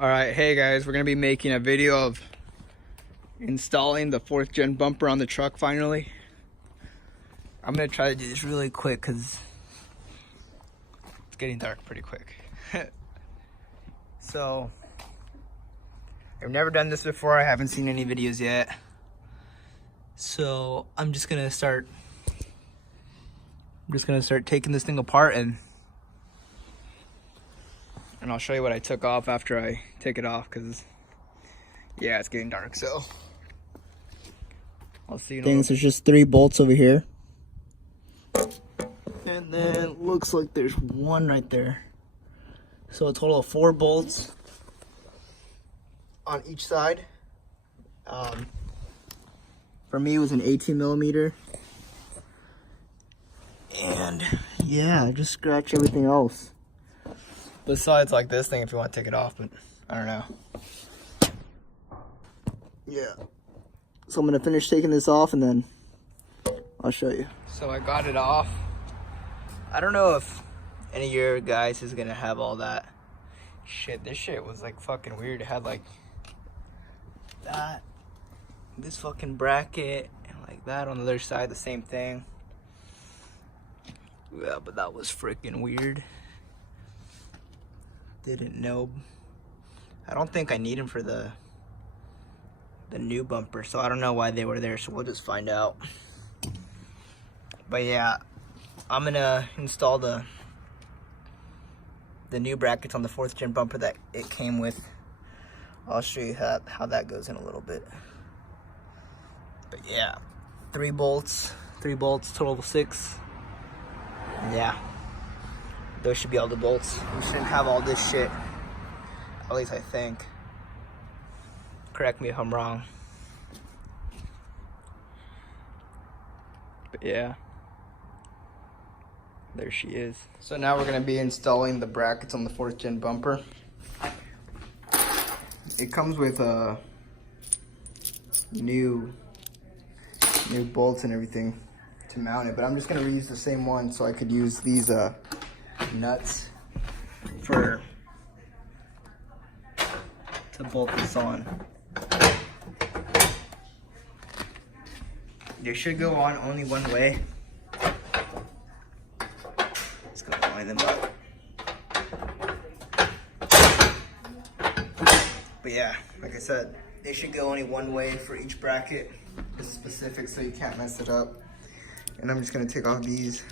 Alright, hey guys, we're going to be making a video of installing the 4th gen bumper on the truck finally. I'm going to try to do this really quick because it's getting dark pretty quick. So, I've never done this before, I haven't seen any videos yet. So, I'm just going to start taking this thing apart and I'll show you what I took off after I take it off, because yeah, it's getting dark. So I'll see you in a little bit. There's just 3 bolts over here, and then it looks like there's 1 right there, so a total of 4 bolts on each side. For me it was an 18 millimeter, and yeah, just scratch everything else Besides like this thing if you want to take it off, but I don't know. Yeah, so I'm gonna finish taking this off and then I'll show you. So I got it off. I don't know if any of your guys is gonna have all that shit. This shit was like fucking weird. It had like that, this fucking bracket, and like that on the other side, the same thing. Yeah, but that was freaking weird. Didn't know. I don't think I need them for the new bumper, so I don't know why they were there, so we'll just find out. But yeah, I'm gonna install the new brackets on the 4th gen bumper that it came with. I'll show you how that goes in a little bit. But yeah, 3 bolts, total of 6. Yeah, those should be all the bolts. We shouldn't have all this shit, at least I think. Correct me if I'm wrong. But yeah, there she is. So now we're gonna be installing the brackets on the 4th gen bumper. It comes with a new bolts and everything to mount it, but I'm just gonna reuse the same one so I could use these nuts to bolt this on. They should go on only one way. Let's go line them up. But yeah, like I said, they should go only one way for each bracket. It's specific, so you can't mess it up. And I'm just gonna take off these.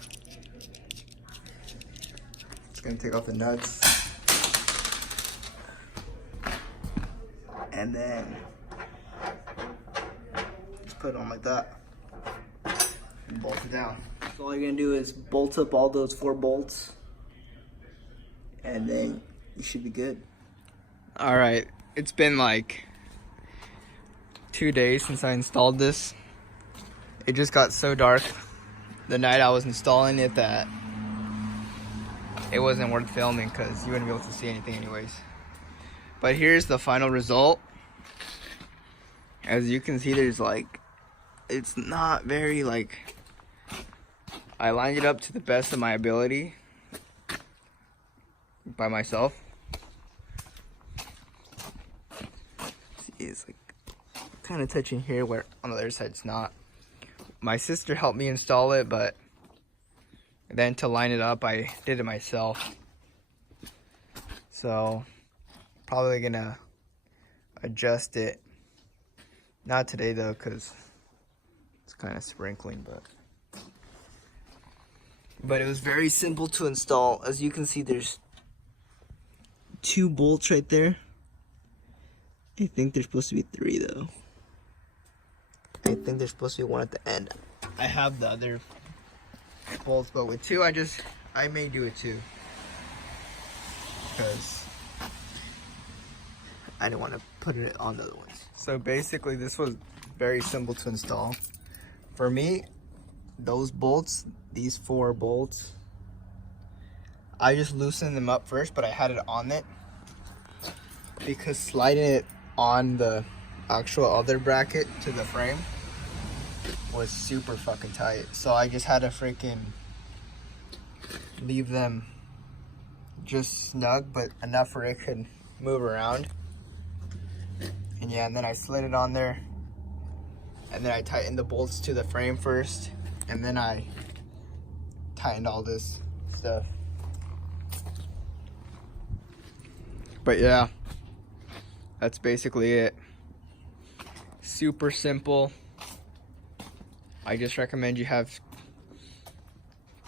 Just gonna take off the nuts. And then just put it on like that and bolt it down. So all you're gonna do is bolt up all those 4 bolts and then you should be good. All right, it's been like 2 days since I installed this. It just got so dark the night I was installing it that it wasn't worth filming because you wouldn't be able to see anything anyways. But here's the final result. As you can see, there's like, it's not very like, I lined it up to the best of my ability by myself. See, it's like kind of touching here where on the other side it's not. My sister helped me install it, but then to line it up, I did it myself. So probably gonna adjust it. Not today though, because it's kind of sprinkling, but it was very simple to install. As you can see, there's 2 bolts right there. I think there's supposed to be 3 though. I think there's supposed to be 1 at the end. I have the other bolts, but with 2, I may do it 2. Because I didn't want to put it on the other ones. So basically this was very simple to install. For me, those bolts, these 4 bolts, I just loosened them up first, but I had it on it because sliding it on the actual other bracket to the frame was super fucking tight. So I just had to freaking leave them just snug, but enough where it could move around. And yeah, and then I slid it on there. And then I tightened the bolts to the frame first. And then I tightened all this stuff. But yeah, that's basically it. Super simple. I just recommend you have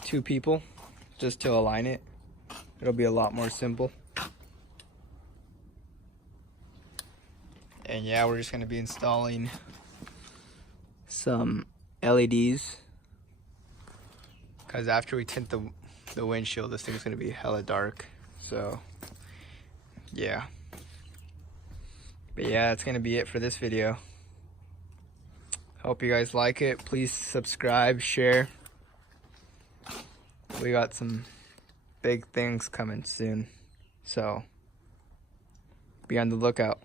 2 people just to align it. It'll be a lot more simple. And yeah, we're just gonna be installing some LEDs, because after we tint the windshield, this thing's gonna be hella dark. So yeah. But yeah, that's gonna be it for this video. Hope you guys like it. Please subscribe, share. We got some big things coming soon, so be on the lookout.